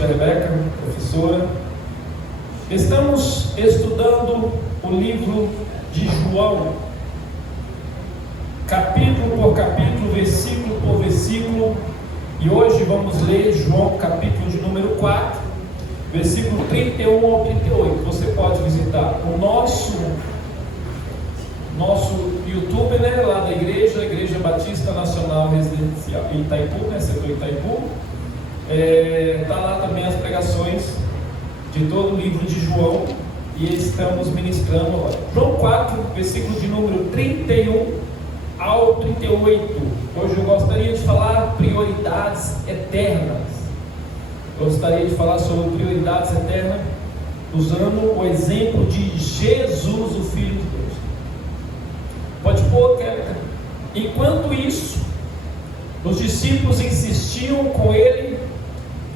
tia Rebeca, professora. Estamos estudando o livro de João, capítulo por capítulo, versículo por versículo, e hoje vamos ler João, capítulo de número 4, versículo 31 ao 38. Você pode visitar o nosso YouTube, né, lá da Igreja Batista Nacional Residencial Itaipu, né, setor Itaipu. Está lá também as pregações de todo o livro de João, e estamos ministrando agora. João 4, versículo de número 31 ao 38. Hoje eu gostaria de falar prioridades eternas. Gostaria de falar sobre prioridades eternas, usando o exemplo de Jesus, o Filho de Deus. Pode pôr, Kevin. Enquanto isso, os discípulos insistiam com ele,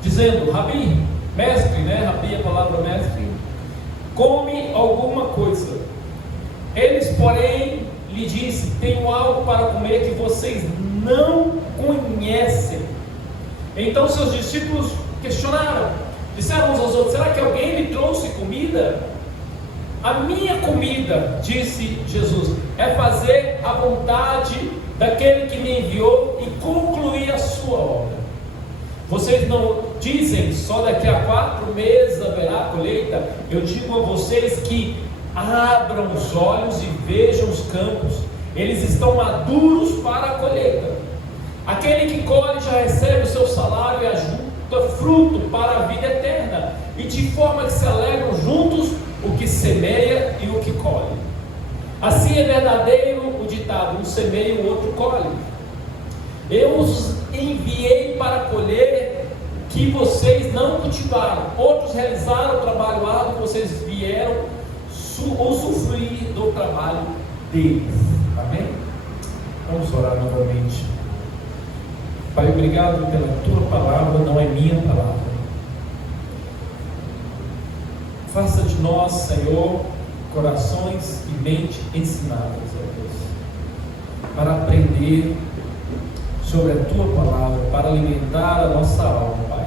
dizendo: Rabi, mestre, né? Rabi é a palavra mestre, come alguma coisa. Eles, porém, lhe disse: tenho algo para comer que vocês não conhecem. Então seus discípulos questionaram, disseram uns aos outros: será que alguém lhe trouxe comida? A minha comida, disse Jesus, é fazer a vontade daquele que me enviou e concluir a sua obra. Vocês não dizem, só daqui a 4 meses haverá colheita? Eu digo a vocês que abram os olhos e vejam os campos, eles estão maduros para a colheita. Aquele que colhe já recebe o seu salário e ajunta fruto para a vida eterna, e de forma que se alegram juntos o que semeia e o que colhe. Assim é verdadeiro o ditado: um semeia e o outro colhe. Eu os enviei para colher que vocês não cultivaram, outros realizaram o trabalho árduo, vocês vieram usufruir do trabalho deles. Amém? Vamos orar novamente. Pai, obrigado pela tua palavra, não é minha palavra. Faça de nós, Senhor, corações e mente ensinadas, ó Deus, para aprender sobre a tua palavra, para alimentar a nossa alma, Pai.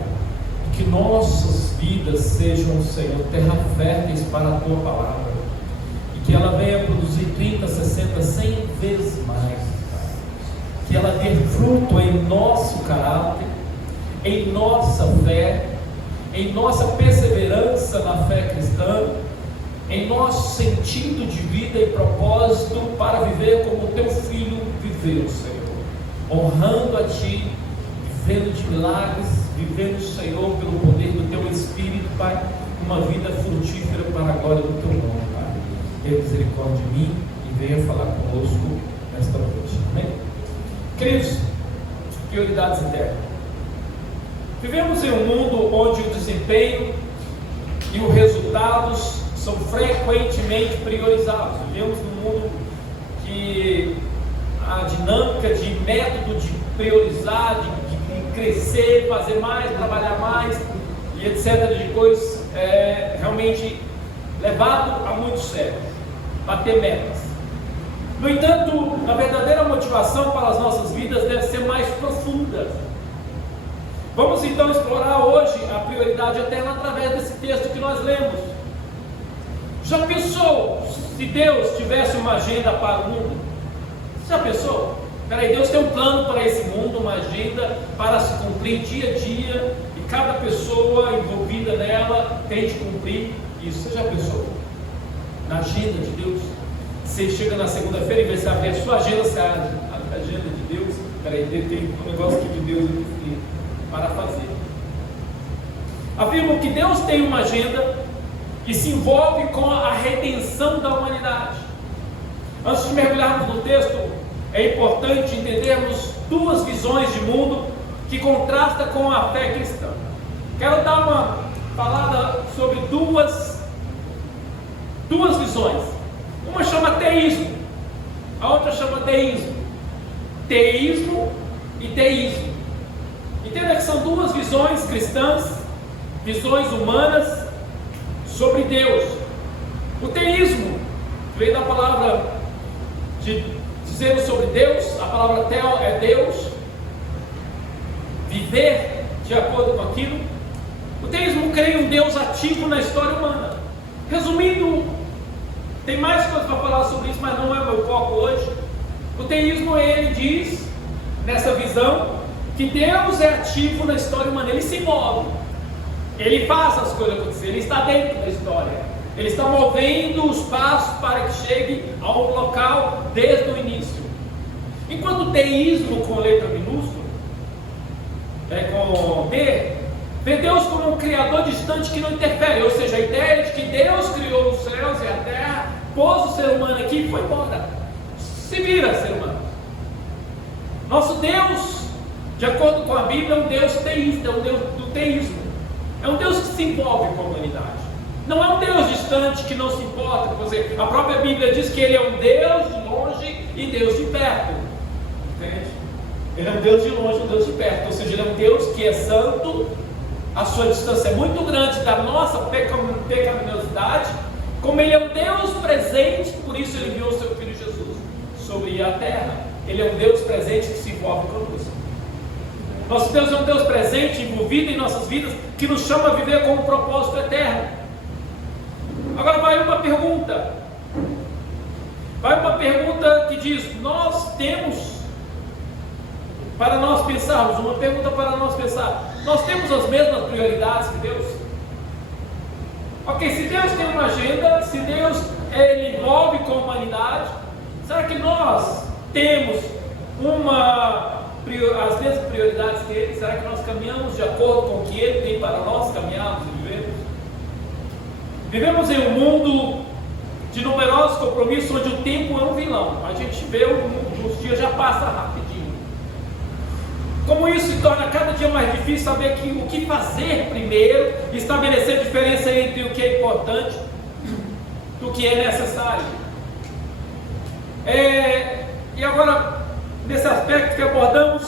Que nossas vidas sejam, Senhor, terra férteis para a tua palavra, e que ela venha produzir 30, 60, 100 vezes mais, Pai. Que ela dê fruto em nosso caráter, em nossa fé, em nossa perseverança na fé cristã, em nosso sentido de vida e propósito para viver como teu filho viveu, Senhor, honrando a ti, vivendo de milagres, vivendo, Senhor, pelo poder do teu Espírito, Pai, uma vida frutífera para a glória do teu nome, Pai. Tenha misericórdia de mim e venha falar conosco nesta noite. Amém? Queridos, prioridades eternas. Vivemos em um mundo onde o desempenho e os resultados são frequentemente priorizados. Vivemos num mundo que a dinâmica de método de priorizar, de crescer, fazer mais, trabalhar mais e etc. de coisas é realmente levado a muito sério, bater metas. No entanto, a verdadeira motivação para as nossas vidas deve ser mais profunda. Vamos então explorar hoje a prioridade eterna através desse texto que nós lemos. Já pensou se Deus tivesse uma agenda para o mundo? Já pensou? Peraí, Deus tem um plano para esse mundo, uma agenda para se cumprir dia a dia, e cada pessoa envolvida nela tem de cumprir isso. Você já pensou? Na agenda de Deus? Você chega na segunda-feira e vê se abrir a sua agenda, se a agenda de Deus, peraí, tem um negócio aqui de Deus aqui para fazer. Afirmo que Deus tem uma agenda que se envolve com a redenção da humanidade. Antes de mergulharmos no texto, é importante entendermos duas visões de mundo que contrastam com a fé cristã. Quero dar uma falada sobre duas visões. Uma chama teísmo, a outra chama deísmo. Teísmo e deísmo. Entenda que são duas visões cristãs, visões humanas sobre Deus. O teísmo veio da palavra de dizer sobre Deus, a palavra theo é Deus, viver de acordo com aquilo. O creio em um Deus ativo na história humana. Resumindo, tem mais coisas para falar sobre isso, mas não é o meu foco hoje. O teísmo, ele diz, nessa visão, que Deus é ativo na história humana, ele se move, ele faz as coisas acontecer, ele está dentro da história, ele está movendo os passos para que chegue ao local desde o início. Enquanto o teísmo, com letra minúscula, com T, vê Deus como um criador distante que não interfere, ou seja, a ideia de que Deus criou os céus e a terra, pôs o ser humano aqui e foi embora. Se vira, ser humano. Nosso Deus, de acordo com a Bíblia, é um Deus teísta, é um Deus do teísmo. É um Deus que se envolve com a humanidade. Não é um Deus distante que não se importa com você. A própria Bíblia diz que Ele é um Deus de longe e Deus de perto. Entende? Ele é um Deus de longe e um Deus de perto. Ou seja, Ele é um Deus que é santo. A sua distância é muito grande da nossa pecaminosidade. Como Ele é um Deus presente, por isso Ele enviou o seu Filho Jesus sobre a terra. Ele é um Deus presente que se envolve conosco. Nosso Deus é um Deus presente, envolvido em nossas vidas, que nos chama a viver com um propósito eterno. Agora vai uma pergunta. Vai uma pergunta que diz: nós temos, para nós pensarmos, uma pergunta para nós pensar, nós temos as mesmas prioridades que Deus? Ok, se Deus tem uma agenda, se Deus Ele envolve com a humanidade, será que nós temos as mesmas prioridades que Ele? Será que nós caminhamos de acordo com o que Ele tem para nós caminharmos e vivermos? Vivemos em um mundo de numerosos compromissos, onde o tempo é um vilão. A gente vê os dias já passam rapidinho. Como isso se torna cada dia mais difícil saber o que fazer primeiro, estabelecer diferença entre o que é importante do que é necessário. E agora, nesse aspecto que abordamos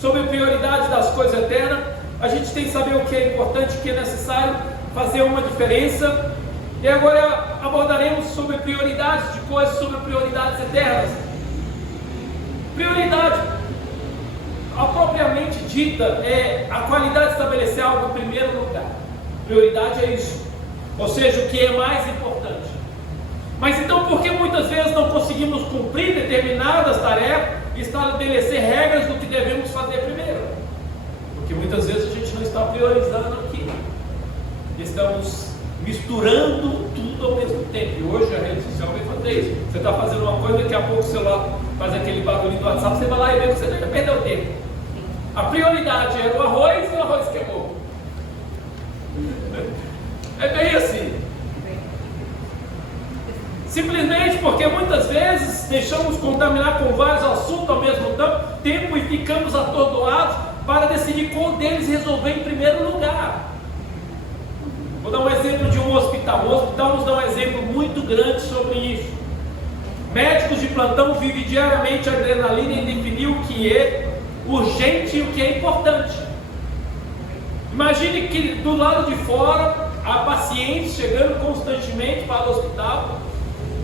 sobre a prioridade das coisas eternas, a gente tem que saber o que é importante, o que é necessário, fazer uma diferença. E agora abordaremos sobre prioridades de coisas, sobre prioridades eternas. Prioridade, propriamente dita, é a qualidade de estabelecer algo em primeiro lugar. Prioridade é isso, ou seja, o que é mais importante. Mas então, por que muitas vezes não conseguimos cumprir determinadas tarefas e estabelecer regras do que devemos fazer primeiro? Porque muitas vezes a gente não está priorizando aqui. Estamos misturando tudo ao mesmo tempo. E hoje a rede social vai fazer isso. Você está fazendo uma coisa, daqui a pouco o celular faz aquele barulho do WhatsApp, você vai lá e vê que você já perdeu tempo. A prioridade era o arroz e o arroz queimou. É bem assim. Simplesmente porque muitas vezes deixamos contaminar com vários assuntos ao mesmo tempo e ficamos atordoados para decidir qual deles resolver em primeiro lugar. Vou dar um exemplo de um hospital. O hospital nos dá um exemplo muito grande sobre isso. Médicos de plantão vivem diariamente a adrenalina em definir o que é urgente e o que é importante. Imagine que do lado de fora há pacientes chegando constantemente para o hospital.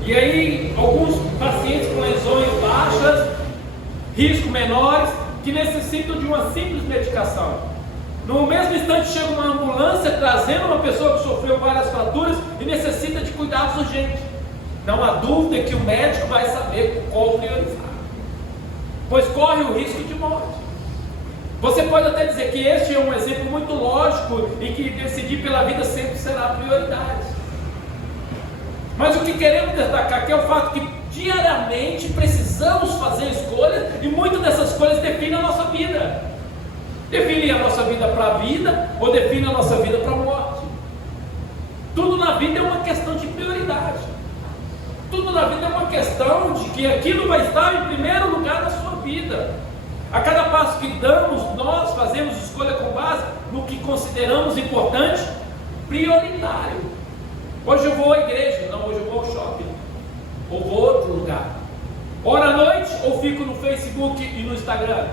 E aí, alguns pacientes com lesões baixas, risco menores, que necessitam de uma simples medicação. No mesmo instante chega uma ambulância trazendo uma pessoa que sofreu várias fraturas e necessita de cuidados urgentes. Não há dúvida que o médico vai saber qual priorizar, pois corre o risco de morte. Você pode até dizer que este é um exemplo muito lógico e que decidir pela vida sempre será prioridade. Mas o que queremos destacar aqui é o fato que diariamente precisamos fazer escolhas e muitas dessas escolhas definem a nossa vida. Definem a nossa vida para a vida ou definem a nossa vida para a morte. Tudo na vida é uma questão de prioridade. Tudo na vida é uma questão de que aquilo vai estar em primeiro lugar na sua vida. A cada passo que damos, nós fazemos escolha com base no que consideramos importante, prioritário. Hoje eu vou à igreja, não, hoje eu vou ao shopping, ou vou a outro lugar. Ora à noite, ou fico no Facebook e no Instagram.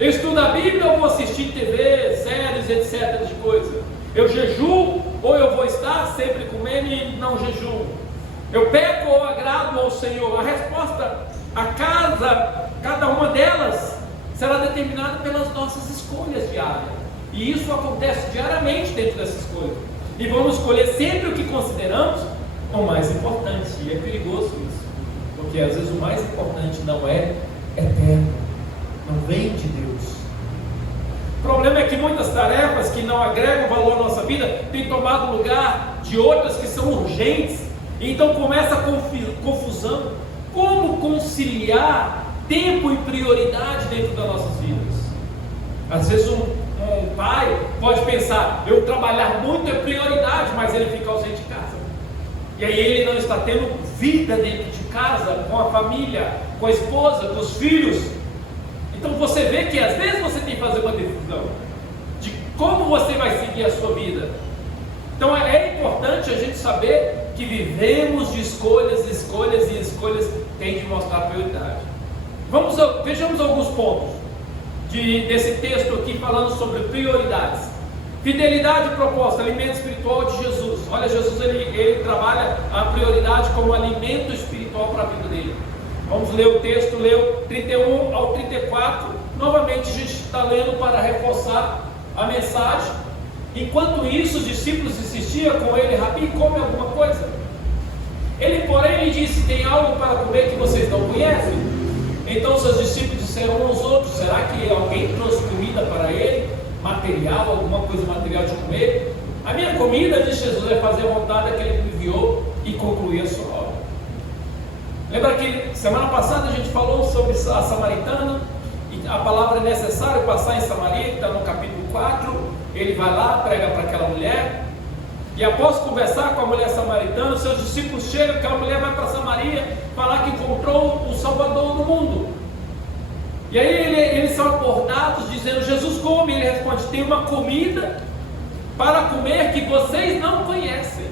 Eu estudo a Bíblia ou vou assistir TV, séries, etc. de coisa. Eu jejuo ou eu vou estar sempre comendo e não jejuo. Eu peco ou agrado ao Senhor. A resposta a cada uma delas será determinada pelas nossas escolhas diárias. E isso acontece diariamente dentro dessas coisas. E vamos escolher sempre o que consideramos o mais importante. E é perigoso isso, porque às vezes o mais importante não é eterno, não vem de Deus. O problema é que muitas tarefas que não agregam valor à nossa vida têm tomado lugar de outras que são urgentes. E então começa a confusão. Como conciliar tempo e prioridade dentro das nossas vidas? Às vezes um pai pode pensar, eu trabalhar muito é prioridade, mas ele fica ausente de casa. E aí ele não está tendo vida dentro de casa, com a família, com a esposa, com os filhos. Então você vê que às vezes você tem que fazer uma decisão de como você vai seguir a sua vida. Então é importante a gente saber que vivemos de escolhas, escolhas e escolhas têm de mostrar prioridade. Vejamos alguns pontos desse texto aqui falando sobre prioridades. Fidelidade proposta, alimento espiritual de Jesus. Olha, Jesus ele trabalha a prioridade como alimento espiritual para a vida dele. Vamos ler o texto, leu 31 ao 34. Novamente a gente está lendo para reforçar a mensagem. Enquanto isso, os discípulos insistiam com ele: Rabi, come alguma coisa. Ele, porém, lhe disse: tem algo para comer que vocês não conhecem? Então seus discípulos disseram uns aos outros: será que alguém trouxe comida para ele? Material, alguma coisa material de comer? A minha comida, disse Jesus, é fazer a vontade daquele que me enviou e concluir a sua obra. Lembra que semana passada a gente falou sobre a samaritana, e a palavra é necessário passar em Samaria, que está no capítulo 4. Ele vai lá, prega para aquela mulher, e após conversar com a mulher samaritana, seus discípulos chegam, aquela mulher vai para Samaria falar que encontrou o Salvador do mundo. E aí eles são abordados dizendo: Jesus come. Ele responde: tem uma comida para comer que vocês não conhecem.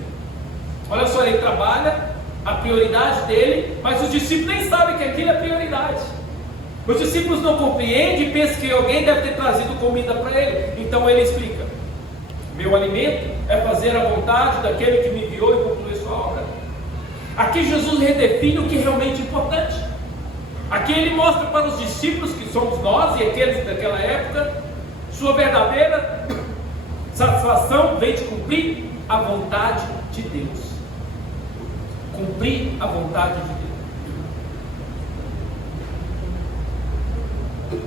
Olha só, ele trabalha a prioridade dele, mas os discípulos nem sabem que aquilo é prioridade. Os discípulos não compreendem e pensam que alguém deve ter trazido comida para ele. Então ele explica: meu alimento é fazer a vontade daquele que me enviou e concluir sua obra. Aqui Jesus redefine o que é realmente importante. Aqui ele mostra para os discípulos, que somos nós e aqueles daquela época, sua verdadeira satisfação vem de cumprir a vontade de Deus. Cumprir a vontade de Deus.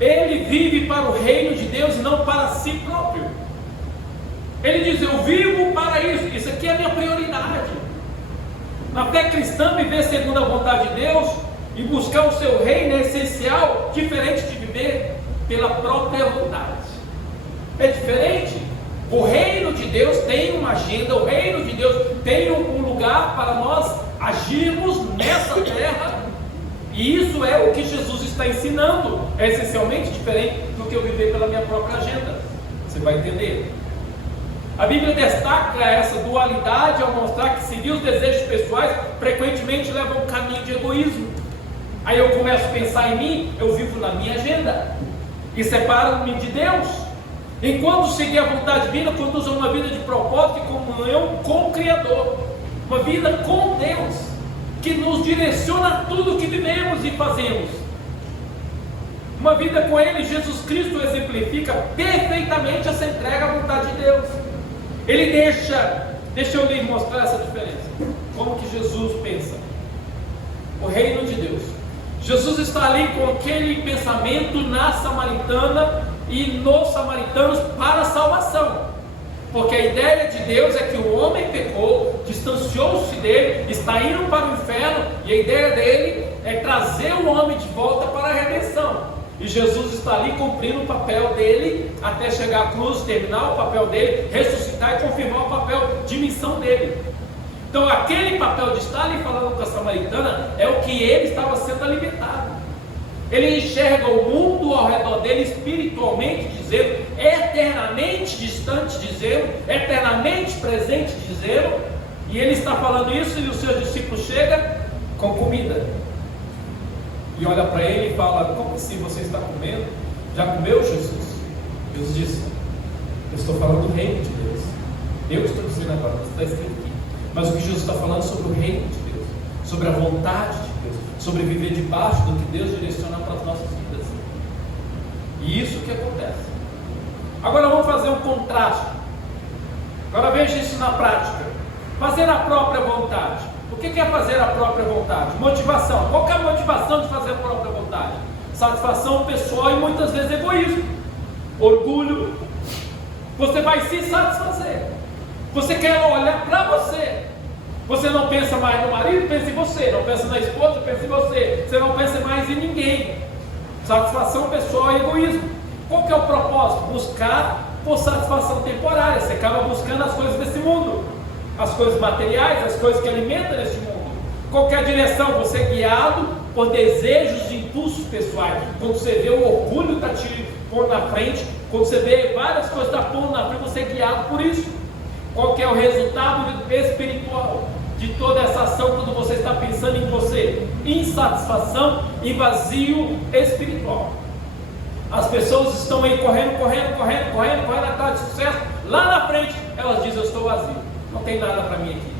Ele vive para o reino de Deus e não para si próprio. Ele diz: eu vivo para isso, isso aqui é a minha prioridade. Na fé cristã, viver segundo a vontade de Deus e buscar o seu reino é essencial, diferente de viver pela própria vontade. É diferente. O reino de Deus tem uma agenda, o reino de Deus tem um lugar para nós agirmos nessa terra. E isso é o que Jesus está ensinando. É essencialmente diferente do que eu viver pela minha própria agenda. Você vai entender. A Bíblia destaca essa dualidade ao mostrar que seguir os desejos pessoais frequentemente leva a um caminho de egoísmo. Aí eu começo a pensar em mim, eu vivo na minha agenda e separo-me de Deus. Enquanto seguir a vontade divina, conduz a uma vida de propósito e comunhão com o Criador. Uma vida com Deus, que nos direciona a tudo o que vivemos e fazemos. Uma vida com Ele. Jesus Cristo exemplifica perfeitamente essa entrega à vontade de Deus. Ele deixa eu lhe mostrar essa diferença. Como que Jesus pensa o reino de Deus. Jesus está ali com aquele pensamento na samaritana e nos samaritanos para a salvação. Porque a ideia de Deus é que o homem pecou, distanciou-se dele, está indo para o inferno, e a ideia dele é trazer o homem de volta para a redenção. E Jesus está ali cumprindo o papel dele até chegar à cruz, terminar o papel dele, ressuscitar e confirmar o papel de missão dele. Então aquele papel de estar ali falando com a samaritana é o que ele estava sendo alimentado. Ele enxerga o mundo ao redor dele espiritualmente dizendo, eternamente distante dizendo, eternamente presente dizendo, e ele está falando isso e os seus discípulos chegam com comida. E olha para ele e fala, como assim você está comendo? Já comeu, Jesus? Jesus disse, eu estou falando do reino de Deus. Eu estou dizendo agora, está escrito aqui. Mas o que Jesus está falando é sobre o reino de Deus, sobre a vontade de Deus, sobre viver debaixo do que Deus direciona para as nossas vidas. E isso que acontece. Agora vamos fazer um contraste. Agora veja isso na prática. Fazer a própria vontade. O que é fazer a própria vontade? Motivação. Qual que é a motivação de fazer a própria vontade? Satisfação pessoal e muitas vezes egoísmo, orgulho. Você vai se satisfazer. Você quer olhar para você. Você não pensa mais no marido, pensa em você. Não pensa na esposa, pensa em você. Você não pensa mais em ninguém. Satisfação pessoal e egoísmo. Qual que é o propósito? Buscar por satisfação temporária. Você acaba buscando as coisas desse mundo, as coisas materiais, as coisas que alimentam este mundo. Qualquer direção, você é guiado por desejos e impulsos pessoais. Quando você vê o orgulho está te pondo na frente, quando você vê várias coisas está pondo na frente, você é guiado por isso. Qual que é o resultado espiritual de toda essa ação quando você está pensando em você? Insatisfação e vazio espiritual. As pessoas estão aí correndo atrás de sucesso. Lá na frente elas dizem: eu estou vazio, não tem nada para mim aqui.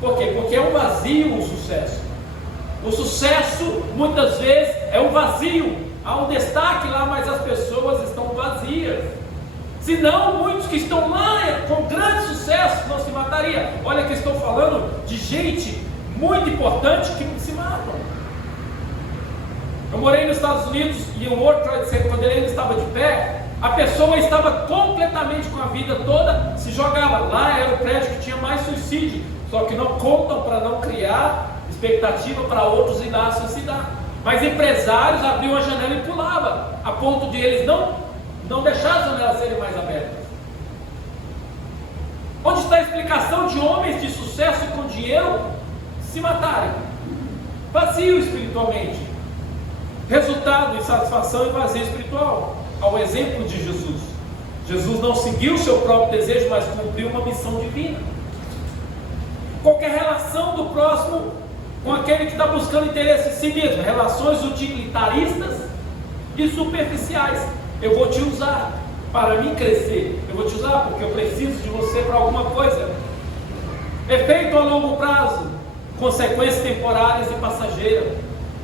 Por quê? Porque é um vazio o sucesso. O sucesso muitas vezes é um vazio. Há um destaque lá, mas as pessoas estão vazias. Senão, muitos que estão lá com grande sucesso não se matariam. Olha que estou falando de gente muito importante que se matam. Eu morei nos Estados Unidos e o World Trade Center, quando ele estava de pé, a pessoa estava completamente com a vida toda, se jogava. Lá era o prédio que tinha mais suicídio, só que não contam para não criar expectativa para outros e lá suicidar. Mas empresários abriam a janela e pulavam, a ponto de eles não deixar as janelas serem mais abertas. Onde está a explicação de homens de sucesso e com dinheiro se matarem? Vazio espiritualmente. Resultado, insatisfação e vazio espiritual. Ao exemplo de Jesus. Jesus não seguiu o seu próprio desejo, mas cumpriu uma missão divina. Qualquer relação do próximo com aquele que está buscando interesse em si mesmo, relações utilitaristas e superficiais. Eu vou te usar para mim crescer. Eu vou te usar porque eu preciso de você para alguma coisa. Efeito a longo prazo, consequências temporárias e passageiras.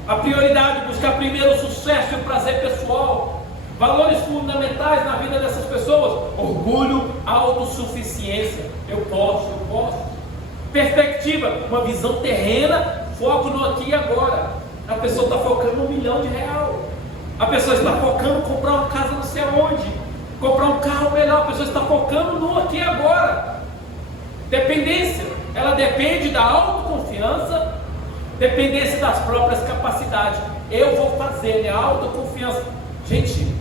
A prioridade é buscar primeiro o sucesso e o prazer pessoal. Valores fundamentais na vida dessas pessoas: orgulho, autossuficiência. Eu posso. Perspectiva, uma visão terrena, foco no aqui e agora. A pessoa está focando no R$1 milhão. A pessoa está focando em comprar uma casa não sei aonde, comprar um carro melhor. A pessoa está focando no aqui e agora. Dependência, ela depende da autoconfiança, dependência das próprias capacidades. Eu vou fazer, minha autoconfiança. Gente,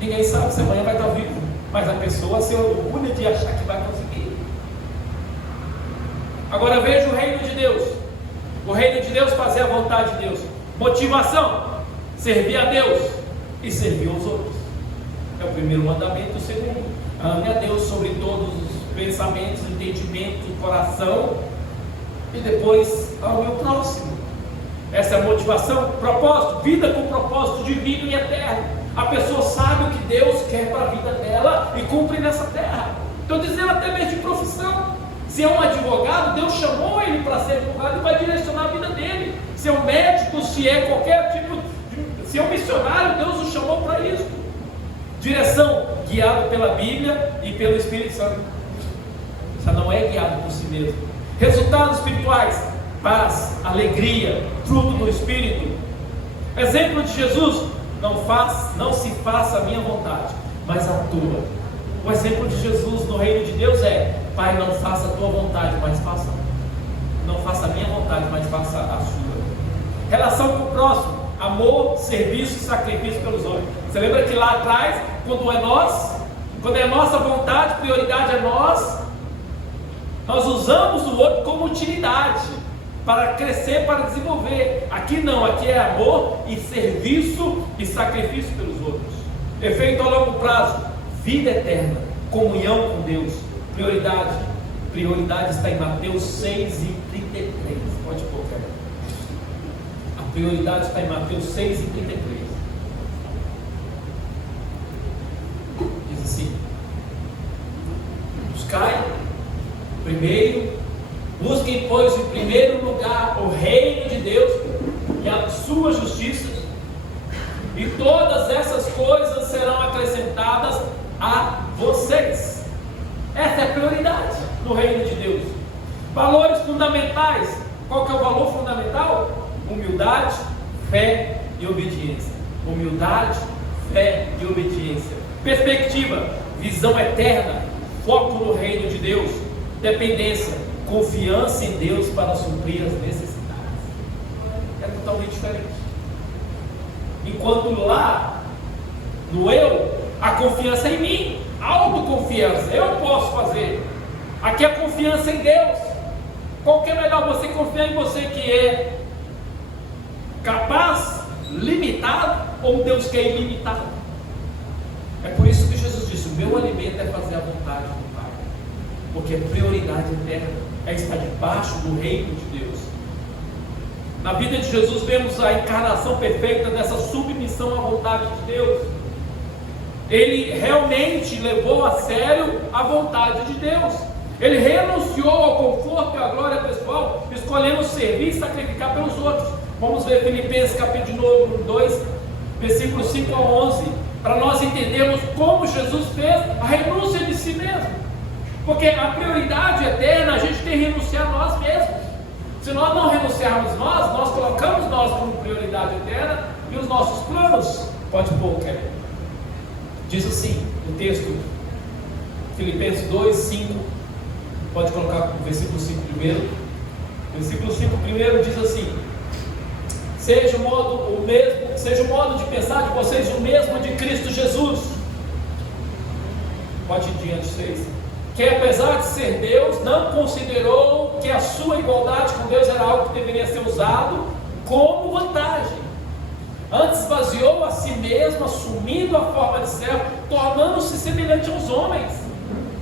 ninguém sabe se amanhã vai estar vivo, mas a pessoa se orgulha de achar que vai conseguir. Agora veja o reino de Deus. O reino de Deus, fazer a vontade de Deus. Motivação: servir a Deus e servir aos outros. É o primeiro mandamento. O segundo: ame a Deus sobre todos os pensamentos, entendimentos, coração, e depois ame o próximo. Essa é a motivação. Propósito: vida com propósito divino e eterno. A pessoa sabe o que Deus quer para a vida dela e cumpre nessa terra. Estou dizendo até mesmo de profissão. Se é um advogado, Deus chamou ele para ser advogado e vai direcionar a vida dele. Se é um médico, se é qualquer tipo de... Se é um missionário, Deus o chamou para isso. Direção: guiado pela Bíblia e pelo Espírito Santo. Você não é guiado por si mesmo. Resultados espirituais: paz, alegria, fruto do Espírito. Exemplo de Jesus: não se faça a minha vontade, mas a tua. O exemplo de Jesus no reino de Deus é: Pai, não faça a tua vontade, mas faça. Não faça a minha vontade, mas faça a sua. Relação com o próximo: amor, serviço e sacrifício pelos outros. Você lembra que lá atrás, quando é nossa vontade, prioridade é nós usamos o outro como utilidade para crescer, para desenvolver. Aqui não, aqui é amor e serviço e sacrifício pelos outros. Efeito a longo prazo: vida eterna, comunhão com Deus. Prioridade está em Mateus 6:33. Pode pôr, cara. A prioridade está em Mateus 6:33. Diz assim: buscai primeiro, busquem, pois, em primeiro lugar o reino de Deus e a sua justiça, e todas essas coisas serão acrescentadas a vocês. Essa é a prioridade no reino de Deus. Valores fundamentais. Qual que é o valor fundamental? Humildade, fé e obediência. Humildade, fé e obediência. Perspectiva, visão eterna, foco no reino de Deus, dependência, confiança em Deus para suprir as necessidades. É totalmente diferente. Enquanto lá, no eu, a confiança é em mim, autoconfiança, eu posso fazer. Aqui a confiança em Deus. Qual que é melhor, você confiar em você que é capaz, limitado, ou Deus que é ilimitado? É por isso que Jesus disse: o meu alimento é fazer a vontade do Pai, porque a prioridade eterna é estar debaixo do reino de Deus. Na vida de Jesus vemos a encarnação perfeita dessa submissão à vontade de Deus. Ele realmente levou a sério a vontade de Deus. Ele renunciou ao conforto e à glória pessoal, escolhendo servir e sacrificar pelos outros. Vamos ver Filipenses capítulo 2, versículos 5 a 11, para nós entendermos como Jesus fez a renúncia de si mesmo. Porque a prioridade eterna, a gente tem que renunciar a nós mesmos. Se nós não renunciarmos nós colocamos nós como prioridade eterna e os nossos planos. Pode pôr, Kevin. Diz assim o texto, Filipenses 2, 5. Pode colocar o versículo 5 primeiro. Versículo 5 primeiro diz assim: seja o modo de pensar de vocês o mesmo de Cristo Jesus. Pode ir diante, 6. Que apesar de ser Deus, não considerou que a sua igualdade com Deus era algo que deveria ser usado como vantagem. Antes esvaziou a si mesmo, assumindo a forma de servo, tornando-se semelhante aos homens.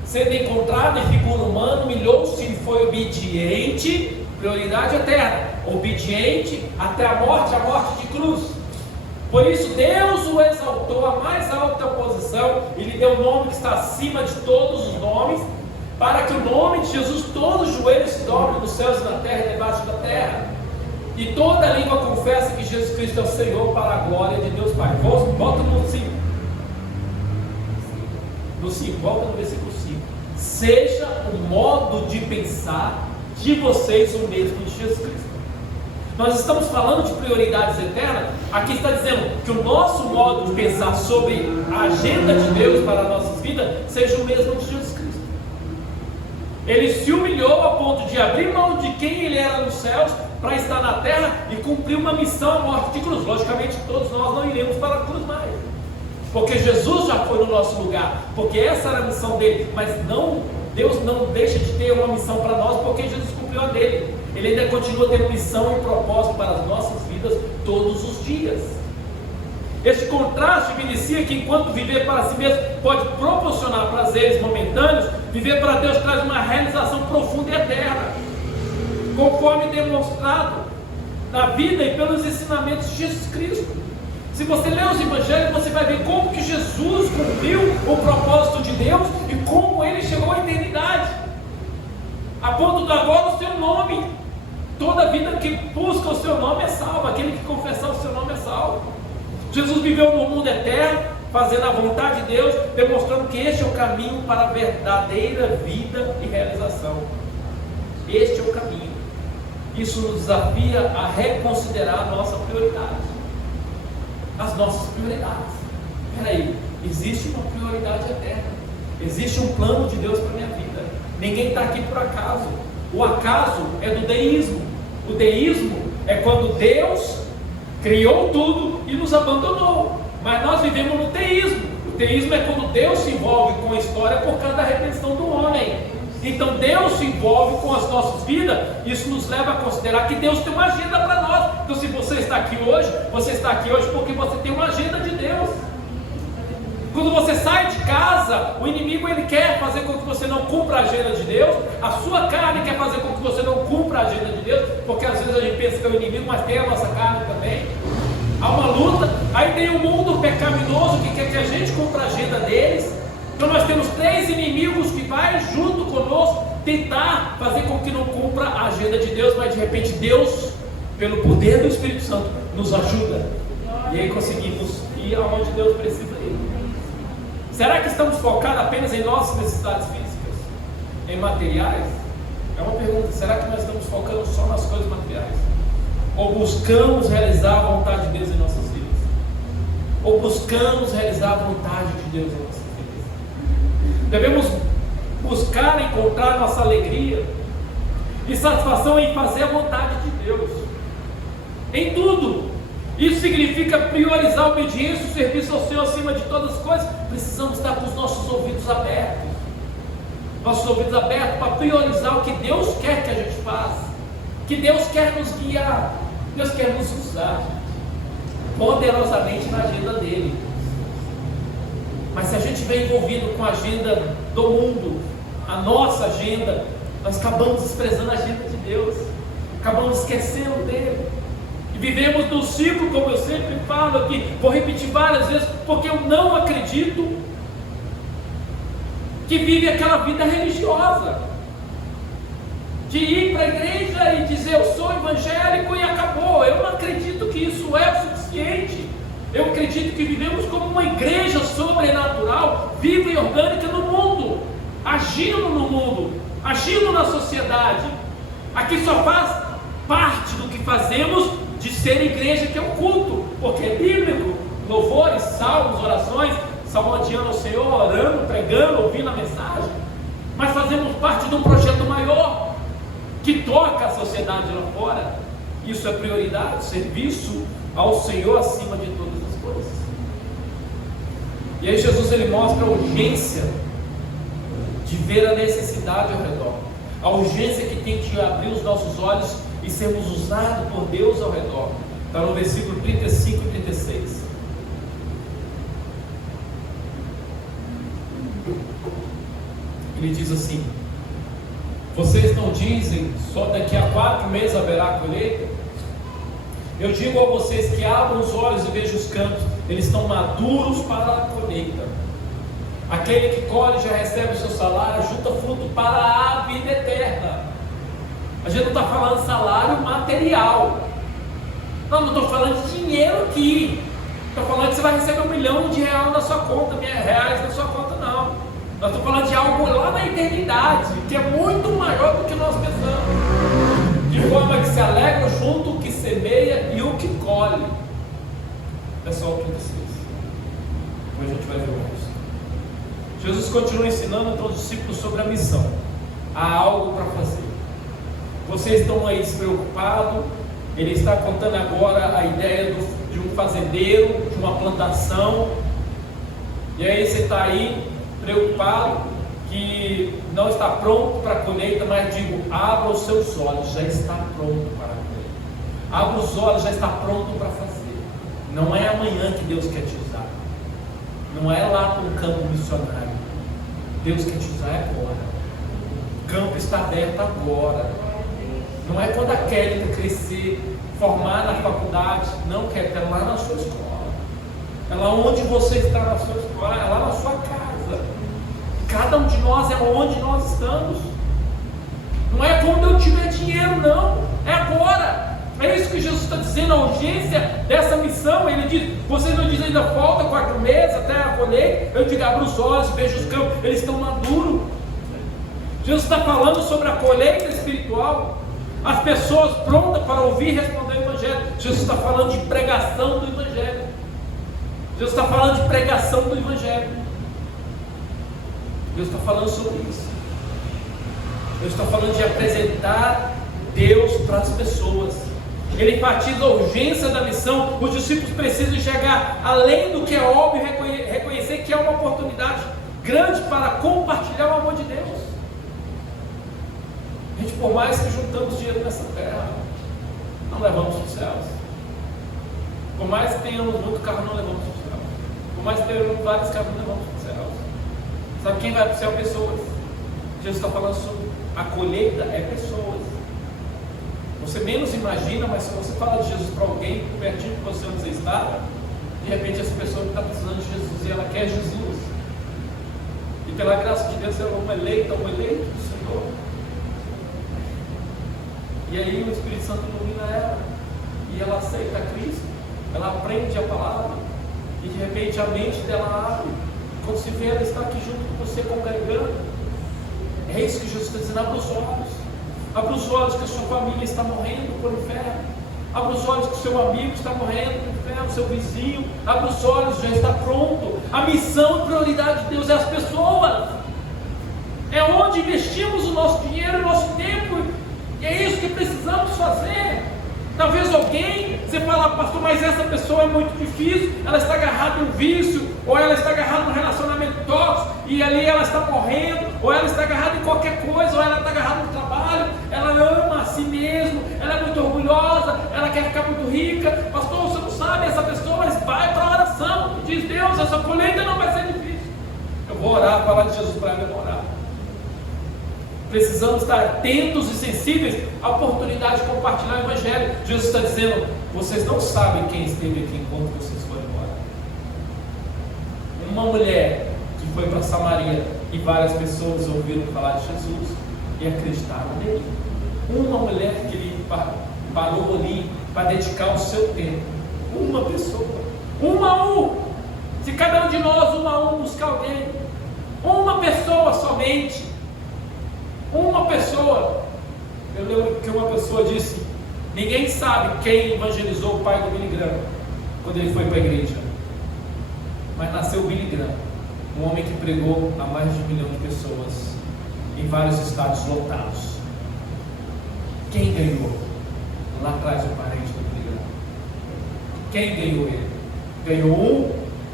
Sendo encontrado em figura humana, humilhou-se e foi obediente, prioridade eterna, obediente até a morte de cruz. Por isso Deus o exaltou à mais alta posição e lhe deu o nome que está acima de todos os nomes, para que o nome de Jesus todo joelho se dobre nos céus e na terra e debaixo da terra, e toda língua confessa que Jesus Cristo é o Senhor, para a glória de Deus Pai. Volta no 5. No 5, volta no versículo 5. Seja o modo de pensar de vocês o mesmo de Jesus Cristo. Nós estamos falando de prioridades eternas. Aqui está dizendo que o nosso modo de pensar sobre a agenda de Deus para as nossas vidas seja o mesmo de Jesus Cristo. Ele se humilhou a ponto de abrir mão de quem ele era nos céus para estar na terra e cumprir uma missão à morte de cruz. Logicamente todos nós não iremos para a cruz mais, porque Jesus já foi no nosso lugar, porque essa era a missão dele. Mas não, Deus não deixa de ter uma missão para nós, porque Jesus cumpriu a dele. Ele ainda continua tendo missão e propósito para as nossas vidas todos os dias. Este contraste evidencia que enquanto viver para si mesmo pode proporcionar prazeres momentâneos, viver para Deus traz uma realização profunda e eterna, conforme demonstrado na vida e pelos ensinamentos de Jesus Cristo. Se você ler os evangelhos, você vai ver como que Jesus cumpriu o propósito de Deus e como ele chegou à eternidade, a ponto de agora o seu nome, toda vida que busca o seu nome é salvo, aquele que confessar o seu nome é salvo. Jesus viveu no mundo eterno, fazendo a vontade de Deus, demonstrando que este é o caminho para a verdadeira vida e realização. Este é o caminho. Isso nos desafia a reconsiderar a nossa prioridade, as nossas prioridades. Peraí, existe uma prioridade eterna, existe um plano de Deus para a minha vida. Ninguém está aqui por acaso. O acaso é do deísmo. O deísmo é quando Deus criou tudo e nos abandonou. Mas nós vivemos no teísmo. O teísmo é quando Deus se envolve com a história por causa da redenção do homem. Então Deus se envolve com as nossas vidas. Isso nos leva a considerar que Deus tem uma agenda para nós. Então se você está aqui hoje porque você tem uma agenda de Deus. Quando você sai de casa, o inimigo ele quer fazer com que você não cumpra a agenda de Deus. A sua carne quer fazer com que você não cumpra a agenda de Deus, porque às vezes a gente pensa que é o inimigo, mas tem a nossa carne também. Há uma luta. Aí tem o mundo pecaminoso que quer que a gente cumpra a agenda deles. Então nós temos 3 inimigos que vai junto conosco tentar fazer com que não cumpra a agenda de Deus, mas de repente Deus, pelo poder do Espírito Santo, nos ajuda. E aí conseguimos ir aonde Deus precisa ir. Será que estamos focados apenas em nossas necessidades físicas, em materiais? É uma pergunta. Será que nós estamos focando só nas coisas materiais? Ou buscamos realizar a vontade de Deus em nossas vidas? Ou buscamos realizar a vontade de Deus em nossas vidas? Devemos buscar encontrar nossa alegria e satisfação em fazer a vontade de Deus em tudo. Isso significa priorizar a obediência e o serviço ao Senhor acima de todas as coisas. Precisamos estar com os nossos ouvidos abertos, para priorizar o que Deus quer que a gente faça, que Deus quer nos guiar, Deus quer nos usar poderosamente na agenda dele. Mas se a gente vem envolvido com a agenda do mundo, a nossa agenda, nós acabamos desprezando a agenda de Deus, acabamos esquecendo dele, e vivemos no ciclo, como eu sempre falo aqui, vou repetir várias vezes, porque eu não acredito que vive aquela vida religiosa, de ir para a igreja e dizer eu sou evangélico e acabou. Eu não acredito que isso é o suficiente. Eu acredito que vivemos como uma igreja sobrenatural, viva e orgânica no mundo, agindo no mundo, agindo na sociedade. Aqui só faz parte do que fazemos de ser igreja, que é o culto, porque é bíblico, louvores, salmos, orações, salmodiando ao Senhor, orando, pregando, ouvindo a mensagem. Mas fazemos parte de um projeto maior, que toca a sociedade lá fora. Isso é prioridade, serviço ao Senhor acima de todas as coisas. E aí Jesus ele mostra a urgência de ver a necessidade ao redor, a urgência que tem de abrir os nossos olhos e sermos usados por Deus ao redor. Está no versículo 35 e 36. Ele diz assim: vocês não dizem, só daqui a 4 meses haverá colheita? Eu digo a vocês que abram os olhos e vejam os campos, eles estão maduros para a colheita. Aquele que colhe já recebe o seu salário, junta fruto para a vida eterna. A gente não está falando salário material. Não estou falando de dinheiro aqui. Estou falando que você vai receber R$1 milhão na sua conta, reais na sua conta, não. Nós estamos falando de algo lá na eternidade, que é muito maior do que nós pensamos. De forma que se alegra junto o que semeia e o que colhe. Pessoal, 36. Depois a gente vai ver o resto. Jesus continua ensinando todos os discípulos sobre a missão. Há algo para fazer. Vocês estão aí despreocupados. Ele está contando agora a ideia de um fazendeiro, de uma plantação. E aí você está aí preocupado que não está pronto para a colheita, mas digo, abra os seus olhos, já está pronto para a colheita. Abra os olhos, já está pronto para fazer. Não é amanhã que Deus quer te usar. Não é lá para um campo missionário. Deus quer te usar agora. O campo está aberto agora. Não é quando a Kelly crescer, formar na faculdade. Não, Kelly, é lá na sua escola. É lá onde você está na sua escola. É lá na sua casa. Cada um de nós é onde nós estamos. Não é quando eu tiver dinheiro, não. É agora. É isso que Jesus está dizendo, a urgência dessa missão. Ele diz, vocês não dizem ainda falta 4 meses até a colheita. Eu digo, abra os olhos, veja os campos, eles estão maduros. Jesus está falando sobre a colheita espiritual, as pessoas prontas para ouvir e responder o Evangelho. Jesus está falando de pregação do Evangelho. Jesus está falando de pregação do Evangelho. Deus está falando sobre isso. Deus está falando de apresentar Deus para as pessoas. Ele enfatiza a urgência da missão. Os discípulos precisam enxergar além do que é óbvio, reconhecer que é uma oportunidade grande para compartilhar o amor de Deus. Gente, por mais que juntamos dinheiro nessa terra, não levamos para os céus. Por mais que tenhamos muito carro, não levamos para os céus. Por mais que tenhamos vários carros, não levamos para os céus. Sabe quem vai para o céu? Pessoas. Jesus está falando sobre a colheita, é pessoas. Você menos imagina, mas se você fala de Jesus para alguém pertinho de você onde você está, de repente essa pessoa está precisando de Jesus e ela quer Jesus. E pela graça de Deus ela é uma eleita, um eleito do Senhor. E aí o Espírito Santo ilumina ela e ela aceita Cristo, ela aprende a palavra e de repente a mente dela abre, Quando se vê, ela está aqui junto com você, congregando. É isso que Jesus está dizendo. Abra os olhos. Abra os olhos que a sua família está morrendo por inferno. Abra os olhos que o seu amigo está morrendo por inferno, seu vizinho. Abra os olhos, já está pronto. A missão e prioridade de Deus é as pessoas. É onde investimos o nosso dinheiro, o nosso tempo. E é isso que precisamos fazer. Talvez alguém, você fala, pastor, mas essa pessoa é muito difícil, ela está agarrada em um vício, ou ela está agarrada num relacionamento tóxico, e ali ela está morrendo, ou ela está agarrada em qualquer coisa, ou ela está agarrada no trabalho, ela ama a si mesma, ela é muito orgulhosa, ela quer ficar muito rica. Pastor, você não sabe, essa pessoa vai para a oração, e diz, Deus, essa colheita não vai ser difícil. Eu vou orar, falar de Jesus para ela, orar. Precisamos estar atentos e sensíveis à oportunidade de compartilhar o Evangelho. Jesus está dizendo, vocês não sabem quem esteve aqui enquanto vocês foram embora. Uma mulher que foi para Samaria e várias pessoas ouviram falar de Jesus e acreditaram nele. Uma mulher que ele parou ali para dedicar o seu tempo. Uma pessoa. Uma a um. Se cada um de nós, uma a um, buscar alguém. Uma pessoa somente. Uma pessoa. Eu lembro que uma pessoa disse, ninguém sabe quem evangelizou o pai do Billy Graham quando ele foi para a igreja, mas nasceu Billy Graham, um homem que pregou a mais de 1 milhão de pessoas em vários estados lotados. Quem ganhou? Lá atrás o parente do Billy Graham. Quem ganhou ele? Ganhou um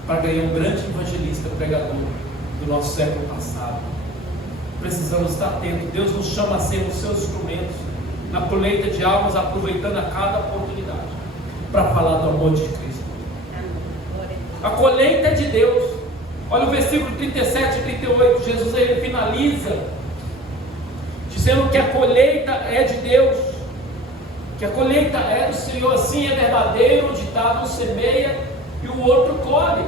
para ganhar um grande evangelista, pregador do nosso século passado. Precisamos estar atentos. Deus nos chama a ser os seus instrumentos na colheita de almas, aproveitando a cada oportunidade para falar do amor de Cristo. A colheita é de Deus. Olha o versículo 37 e 38. Jesus ele finaliza dizendo que a colheita é de Deus, que a colheita é do Senhor. Assim é verdadeiro o ditado: um semeia e o outro colhe.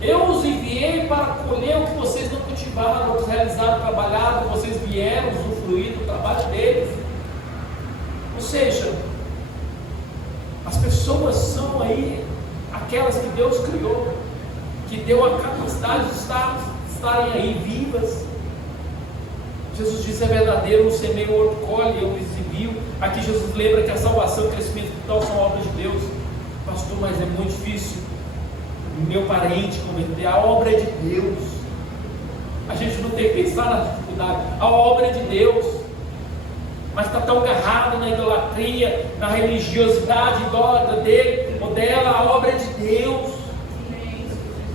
Eu os enviei para colher o que vocês não cultivaram, outros realizaram, trabalharam, vocês vieram usufruir do trabalho deles. Ou seja, as pessoas são aí aquelas que Deus criou, que deu a capacidade de estarem aí vivas. Jesus diz: é verdadeiro, um semeia, o outro colhe, eu os envio. Aqui Jesus lembra que a salvação e o crescimento espiritual são obras de Deus. Pastor, mas é muito difícil meu parente converter. A obra é de Deus. A gente não tem que pensar na dificuldade. A obra é de Deus. Mas está tão agarrado na idolatria, na religiosidade idólatra dele ou dela. A obra é de Deus.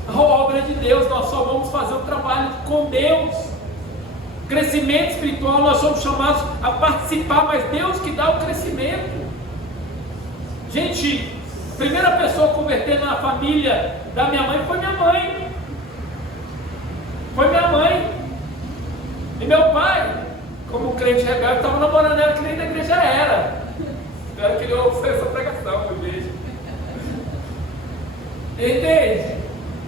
A obra é de Deus. Nós só vamos fazer o trabalho com Deus. Crescimento espiritual, nós somos chamados a participar, mas Deus que dá o crescimento. Gente, a primeira pessoa a converter na família da minha mãe foi minha mãe. Foi minha mãe. E meu pai, como crente rebelde, estava namorando ela que nem da igreja era. Espero que ele ouça essa pregação, igreja. Entende?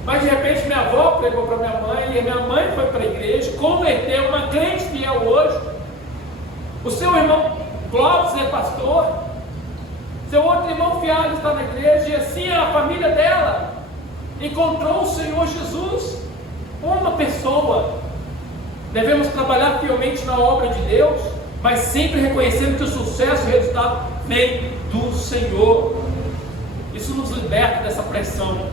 Mas de repente minha avó pregou para minha mãe, e minha mãe foi para a igreja, converteu, uma crente fiel hoje. O seu irmão Clóvis é pastor. Seu outro irmão fiado está na igreja, e assim a família dela encontrou o Senhor Jesus. Uma pessoa. Devemos trabalhar fielmente na obra de Deus, mas sempre reconhecendo que o sucesso e o resultado vem do Senhor. Isso nos liberta dessa pressão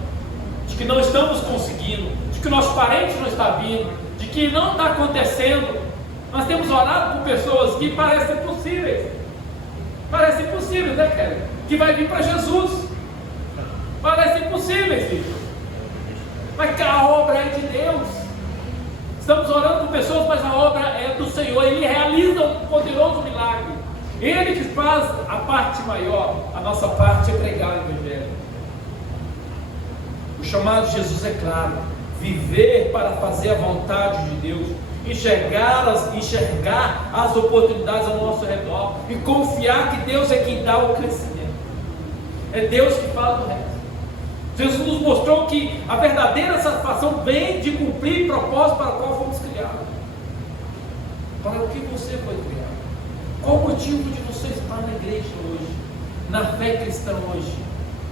de que não estamos conseguindo, de que o nosso parente não está vindo, de que não está acontecendo. Nós temos orado por pessoas que parecem possíveis. Parecem impossíveis, né, Kelly? Que vai vir para Jesus. Parecem impossíveis, filho. Mas a obra é de Deus. Estamos orando por pessoas, mas a obra é do Senhor. Ele realiza um poderoso milagre. Ele que faz a parte maior. A nossa parte é pregar o Evangelho. O chamado de Jesus é claro: viver para fazer a vontade de Deus. Enxergar as oportunidades ao nosso redor e confiar que Deus é quem dá o crescimento. É Deus que fala do resto. Jesus nos mostrou que a verdadeira satisfação vem de cumprir o propósito para o qual fomos criados. Para o que você foi criado? Qual o motivo de você estar na igreja hoje, na fé cristã hoje?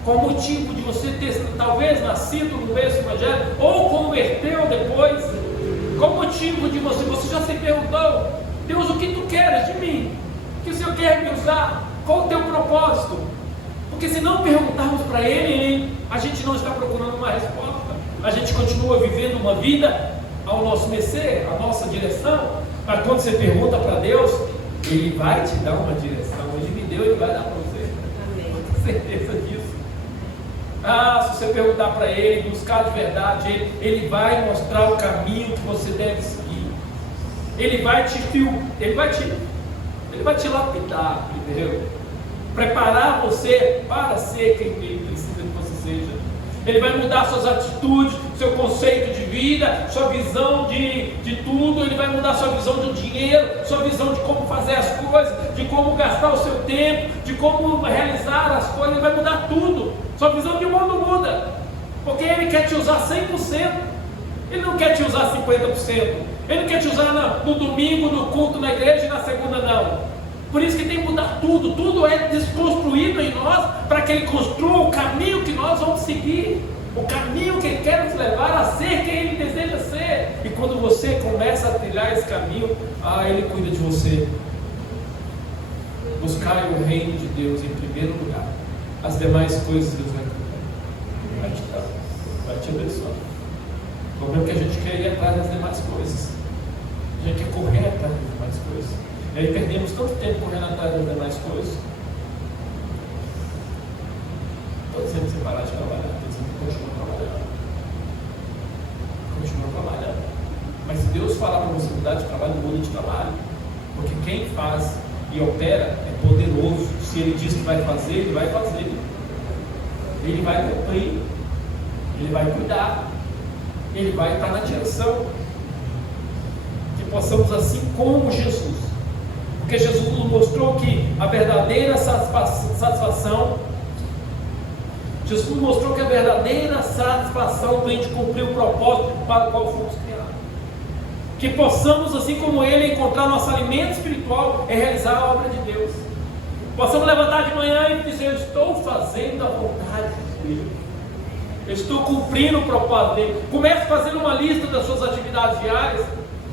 com o motivo de você ter talvez nascido no berço evangélico ou converteu depois, com o motivo de você já se perguntou: Deus, o que tu queres de mim? O que o Senhor quer me usar? Qual o teu propósito? Porque se não perguntarmos para Ele, a gente não está procurando uma resposta, a gente continua vivendo uma vida ao nosso mercê, à nossa direção. Mas quando você pergunta para Deus, Ele vai te dar uma direção. Ele me deu, Ele vai dar para você. Amém. Eu tenho certeza disso. Se você perguntar para Ele, buscar de verdade Ele vai mostrar o caminho que você deve seguir. Ele vai te lapidar primeiro, preparar você para ser quem Ele precisa que você seja. Ele vai mudar suas atitudes, seu conceito de vida, sua visão de tudo. Ele vai mudar sua visão do dinheiro, sua visão de como fazer as coisas, de como gastar o seu tempo, de como realizar as coisas. Ele vai mudar tudo. Sua visão de mundo muda, porque Ele quer te usar 100%. Ele não quer te usar 50%. Ele não quer te usar no domingo, no culto na igreja, e na segunda não. Por isso que tem que mudar tudo. Tudo é desconstruído em nós, para que Ele construa o caminho que nós vamos seguir, o caminho que Ele quer nos levar a ser quem Ele deseja ser. E quando você começa a trilhar esse caminho, Ele cuida de você. Buscai o reino de Deus em primeiro lugar, as demais coisas Deus vai cuidar, vai te dar, vai te abençoar. O problema é que a gente quer ir atrás das demais coisas, a gente quer correr atrás das demais coisas, e aí perdemos tanto tempo correndo atrás das demais coisas. Estou dizendo que você parar de trabalhar, estou dizendo que continua trabalhando, mas se Deus falar para você mudar de trabalho, muda de trabalho, porque quem faz e opera é poderoso. Se Ele diz que vai fazer, Ele vai fazer, Ele vai cumprir, Ele vai cuidar, Ele vai estar na direção. Que possamos, assim como Jesus, porque Jesus nos mostrou que a verdadeira satisfação, Jesus nos mostrou que a verdadeira satisfação vem de cumprir o propósito para o qual fomos criados. Que possamos, assim como Ele, encontrar nosso alimento espiritual e realizar a obra de Deus. Possamos levantar de manhã e dizer: eu estou fazendo a vontade de Deus, eu estou cumprindo o propósito dele. Comece fazendo uma lista das suas atividades diárias.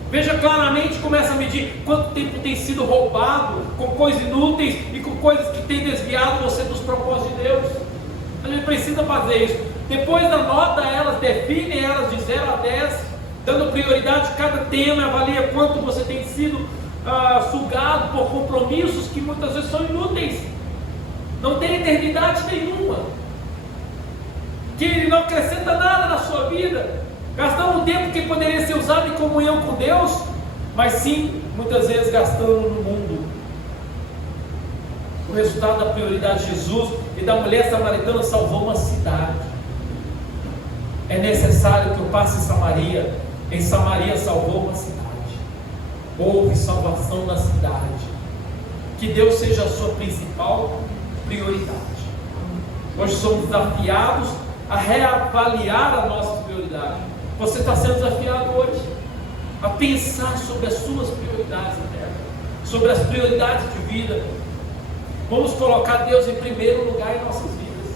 Veja claramente, comece a medir quanto tempo tem sido roubado com coisas inúteis e com coisas que têm desviado você dos propósitos de Deus. A gente precisa fazer isso. Depois da nota, elas definem elas de 0 a 10, dando prioridade a cada tema. Avalia quanto você tem sido sugado por compromissos que muitas vezes são inúteis, não tem eternidade nenhuma, que não acrescenta nada na sua vida, gastando um tempo que poderia ser usado em comunhão com Deus, mas sim, muitas vezes gastando no mundo. O resultado da prioridade de Jesus e da mulher samaritana salvou uma cidade. É necessário que eu passe em Samaria. Em Samaria salvou uma cidade. Houve salvação na cidade. Que Deus seja a sua principal prioridade. Hoje somos desafiados a reavaliar a nossa prioridade. Você está sendo desafiado hoje a pensar sobre as suas prioridades internas, sobre as prioridades de vida. Vamos colocar Deus em primeiro lugar em nossas vidas.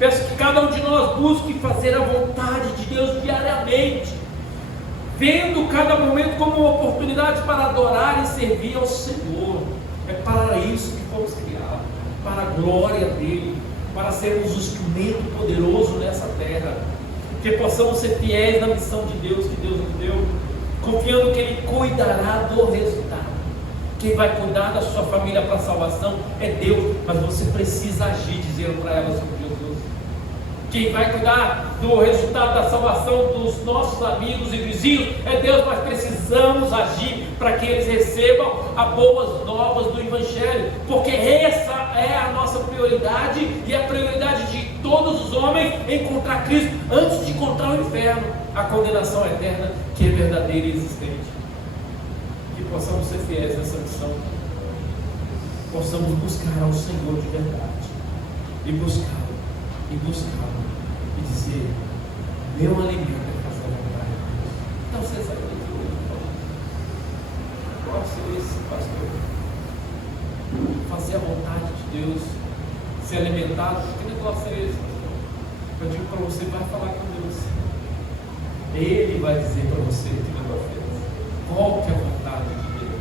Peço que cada um de nós busque fazer a vontade de Deus diariamente, vendo cada momento como uma oportunidade para adorar e servir ao Senhor. É para isso que fomos criados, para a glória dEle, para sermos um instrumento poderoso nessa terra, que possamos ser fiéis na missão de Deus que Deus nos deu, confiando que Ele cuidará do resultado. Quem vai cuidar da sua família para a salvação é Deus, mas você precisa agir dizendo para ela sobre Jesus. Quem vai cuidar do resultado da salvação dos nossos amigos e vizinhos é Deus, mas precisamos agir para que eles recebam as boas novas do Evangelho, porque essa é a nossa prioridade e a prioridade de todos os homens, encontrar Cristo antes de encontrar o inferno, a condenação eterna que é verdadeira e existente. Que possamos ser fiéis nessa missão, possamos buscar ao Senhor de verdade, e buscá-lo, e dizer: meu alimento é fazer a vontade de Deus. Então você sabe daqui hoje, qual seria esse pastor? Fazer a vontade de Deus ser alimentado. Que negócio é esse, pastor? Eu digo para você, vai falar com Deus. Ele vai dizer para você que negócio é esse. Qual que é a vontade de Deus?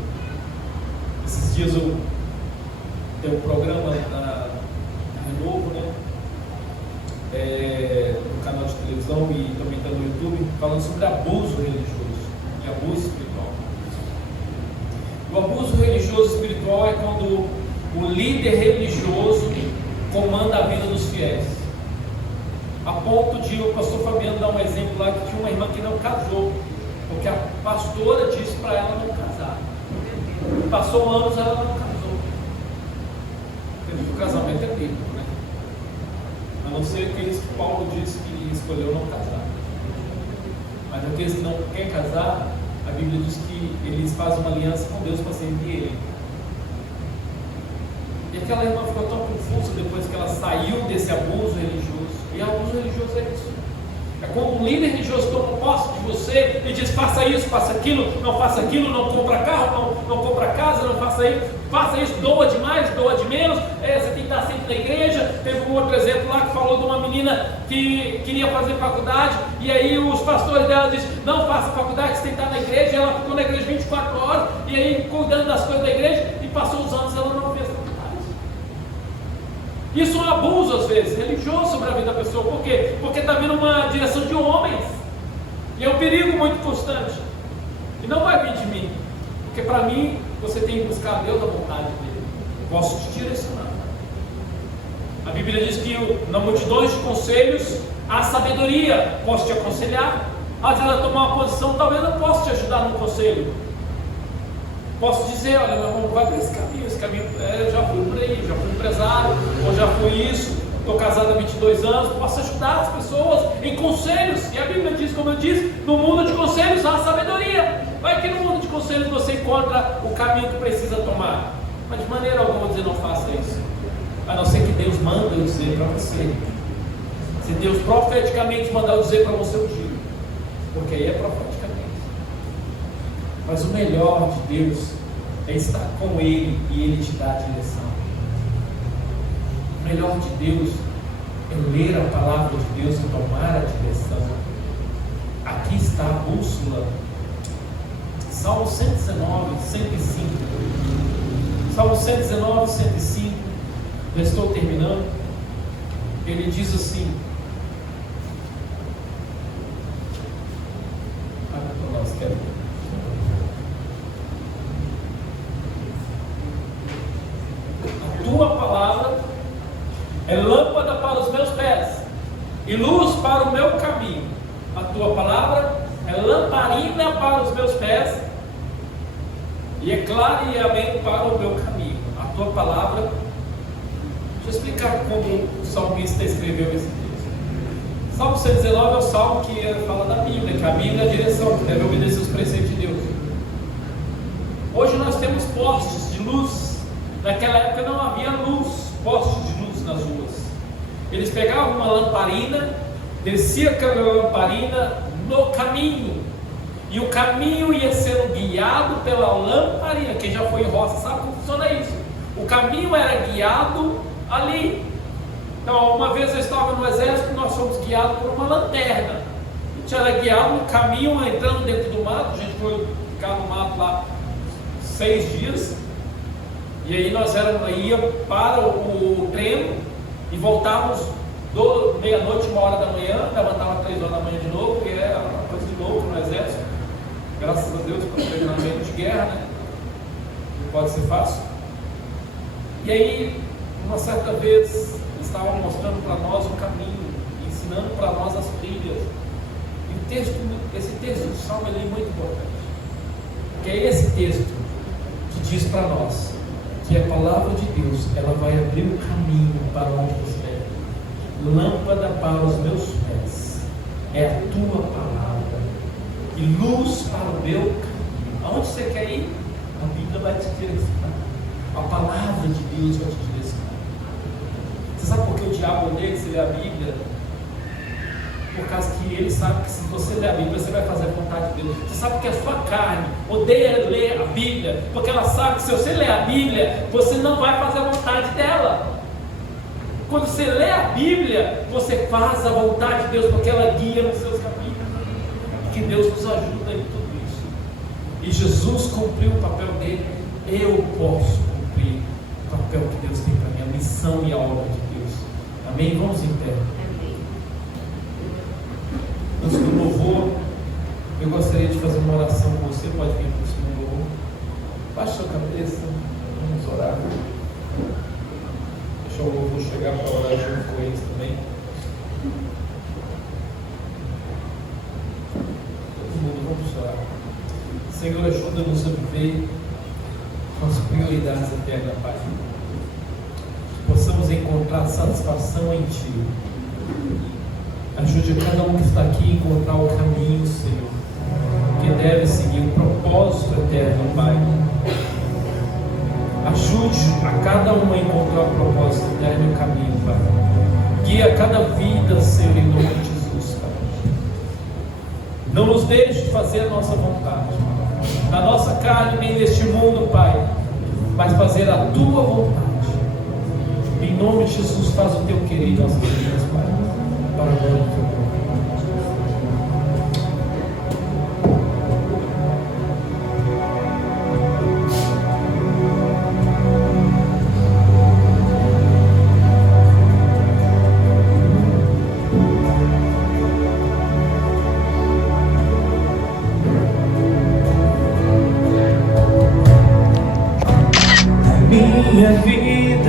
Esses dias eu tenho um programa na Renovo, né? No canal de televisão e também está no YouTube, falando sobre abuso religioso e abuso espiritual. O abuso religioso espiritual é quando o líder religioso comanda a vida dos fiéis, a ponto de o pastor Fabiano dar um exemplo lá, que tinha uma irmã que não casou, porque a pastora disse para ela não casar. Passou anos, ela não casou. Porque o casamento é bíblico, né? A não ser aqueles que Paulo disse que escolheu não casar. Mas aqueles que não querem casar, a Bíblia diz que eles fazem uma aliança com Deus para servir Ele. E aquela irmã ficou tão confusa depois que ela saiu desse abuso religioso. E abuso religioso é isso. É quando um líder religioso toma posse de você e diz: faça isso, faça aquilo, não faça aquilo, não compra carro, não compra casa, não faça isso, doa demais, doa de menos, você tem que estar sempre na igreja. Teve um outro exemplo lá que falou de uma menina que queria fazer faculdade, e aí os pastores dela disseram: não faça faculdade, você tem que estar na igreja. E ela ficou na igreja 24 horas, e aí cuidando das coisas da igreja, e passou os anos, ela não fez faculdade. Isso é um abuso, às vezes, religioso sobre a vida da pessoa. Por quê? Porque está vindo uma direção de homens, e é um perigo muito constante, e não vai vir de mim, porque para mim, você tem que buscar a Deus, a vontade dele. Eu posso te direcionar. A Bíblia diz que na multidões de conselhos há sabedoria. Posso te aconselhar? Às vezes, a tomar uma posição, talvez eu possa te ajudar no conselho. Posso dizer: olha, meu irmão, vai para esse caminho, eu já fui por aí, já fui empresário, ou já fui isso, estou casado há 22 anos, posso ajudar as pessoas em conselhos. E a Bíblia diz, como eu disse, no mundo de conselhos há sabedoria. Vai que no mundo de conselhos você encontra o caminho que precisa tomar, mas de maneira alguma dizer: não faça isso, a não ser que Deus manda eu dizer para você. Se Deus profeticamente mandar eu dizer para você, eu digo, porque aí é profeticamente. Mas o melhor de Deus é estar com Ele e Ele te dá a direção. O melhor de Deus é ler a palavra de Deus e tomar a direção. Aqui está a bússola. Salmo 119, 105. Salmo 119, 105. Já estou terminando. Ele diz assim: nós queremos. Tua palavra é lâmpada para os meus pés e luz para o meu caminho. A tua palavra é lamparina para os meus pés e é clareamento para o meu caminho. A tua palavra. Deixa eu explicar como o salmista escreveu esse texto. Salmo 119 é o salmo que fala da Bíblia, que a Bíblia é a direção, que deve obedecer os preceitos de Deus. Hoje nós temos postes de luz. Naquela época não havia luz, postes de luz nas ruas. Eles pegavam uma lamparina, descia aquela lamparina no caminho, e o caminho ia sendo guiado pela lamparina. Quem já foi em roça sabe como funciona isso. O caminho era guiado ali. Então, uma vez eu estava no exército, nós fomos guiados por uma lanterna. A gente era guiado no caminho, entrando dentro do mato. A gente foi ficar no mato lá 6 dias. E aí nós ia para o treino e voltávamos meia-noite, 1h da manhã, levantava 3 horas da manhã de novo, que é uma coisa de louco no exército. Graças a Deus, para o treinamento de guerra, né? Não pode ser fácil. E aí, uma certa vez, estavam mostrando para nós o caminho, ensinando para nós as trilhas. E esse texto do Salmo é muito importante, porque é esse texto que diz para nós que a palavra de Deus, ela vai abrir o caminho para onde você deve. Lâmpada para os meus pés é a tua palavra e luz para o meu caminho. Aonde você quer ir? A Bíblia vai te direcionar. A palavra de Deus vai te direcionar. Você sabe por que o diabo odeia você ler a Bíblia? Por causa que ele sabe que se você ler a Bíblia, você vai fazer a vontade de Deus. Você sabe que a sua carne odeia ler a Bíblia, porque ela sabe que se você ler a Bíblia, você não vai fazer a vontade dela. Quando você lê a Bíblia, você faz a vontade de Deus, porque ela guia nos seus caminhos. Que Deus nos ajuda em tudo isso. E Jesus cumpriu o papel dele. Eu posso cumprir o papel que Deus tem para mim, a missão e a obra de Deus. Amém? Vamos em pé. Antes do louvor, eu gostaria de fazer uma oração com você. Pode vir para o segundo louvor. Baixe sua cabeça. Vamos orar. Deixa o louvor chegar para orar junto com eles também. Todo mundo, vamos orar. Senhor, ajuda-nos a viver com as prioridades eternas, Pai. Possamos encontrar satisfação em Ti. Ajude a cada um que está aqui a encontrar o caminho, Senhor, que deve seguir o propósito eterno, Pai. Ajude a cada um a encontrar o propósito eterno e o caminho, Pai. Guia cada vida, Senhor, em nome de Jesus, Pai. Não nos deixe fazer a nossa vontade, na nossa carne nem neste mundo, Pai, mas fazer a Tua vontade. Em nome de Jesus, faz o Teu querer em nossas vidas, Pai, para a glória